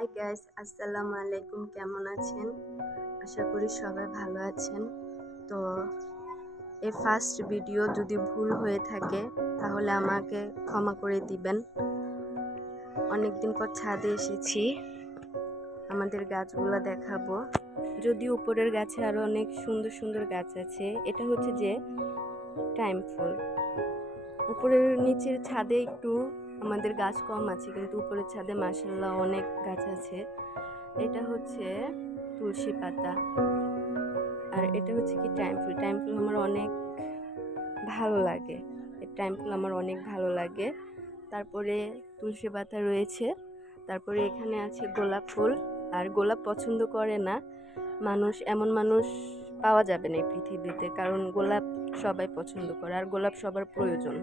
Hi guys, আসসালামু আলাইকুম। কেমন আছেন? আশা করি সবাই ভালো আছেন। তো এই ফার্স্ট ভিডিও যদি ভুল হয়ে থাকে তাহলে আমাকে ক্ষমা করে দিবেন। অনেকদিন পর ছাদে এসেছি, আমাদের গাছগুলো দেখাবো। যদি উপরের গাছে আরো অনেক সুন্দর সুন্দর গাছ আছে। এটা হচ্ছে যে টাইম ফুল। উপরের নিচের ছাদে একটু আমাদের গাছ কম আছে, কিন্তু উপরের ছাদে মাশাআল্লাহ অনেক গাছ আছে। এটা হচ্ছে তুলসী পাতা, আর এটা হচ্ছে কি টাইম ফুল। টাইম ফুল আমার অনেক ভালো লাগে, টাইম ফুল আমার অনেক ভালো লাগে। তারপরে তুলসী পাতা রয়েছে, তারপরে এখানে আছে গোলাপ ফুল। আর গোলাপ পছন্দ করে না মানুষ, এমন মানুষ পাওয়া যাবে না এই পৃথিবীতে, কারণ গোলাপ সবাই পছন্দ করে আর গোলাপ সবার প্রয়োজন।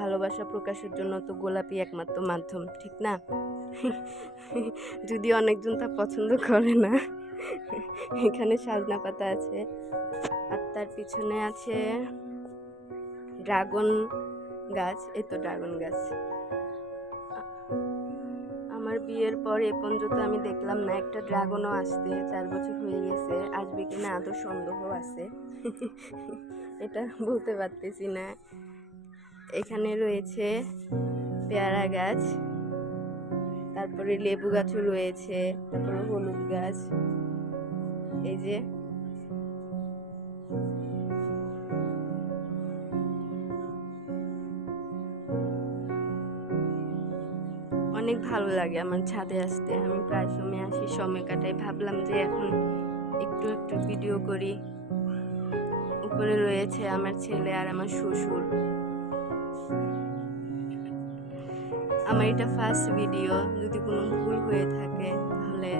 ভালোবাসা প্রকাশের জন্য তো গোলাপই একমাত্র মাধ্যম, ঠিক না? যদি অনেকজন তা পছন্দ করে না। এখানে সাজনা পাতা আছে, আর তার পিছনে আছে ড্রাগন গাছ। এই তো ড্রাগন গাছ। আমার বিয়ের পর এ পর্যন্ত আমি দেখলাম না একটা ড্রাগনও আসতে। 4 বছর হয়ে গেছে, আসবে কিনা আদৌ সন্দেহ আছে। এটা বলতে পারতেছি না। এখানে রয়েছে পেয়ারা গাছ, তারপরে লেবু গাছও রয়েছে, তারপরে হলুদ গাছ। এই যে অনেক ভালো লাগে আমার ছাদে আসতে। আমি প্রায় সময় আসি, সময় কাটাই। ভাবলাম যে এখন একটু একটু ভিডিও করি। উপরে রয়েছে আমার ছেলে আর আমার শ্বশুর। আমার এটা ফার্স্ট ভিডিও, যদি কোনো ভুল হয়ে থাকে তাহলে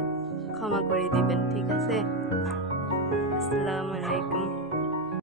ক্ষমা করে দিবেন, ঠিক আছে? আসসালামু আলাইকুম।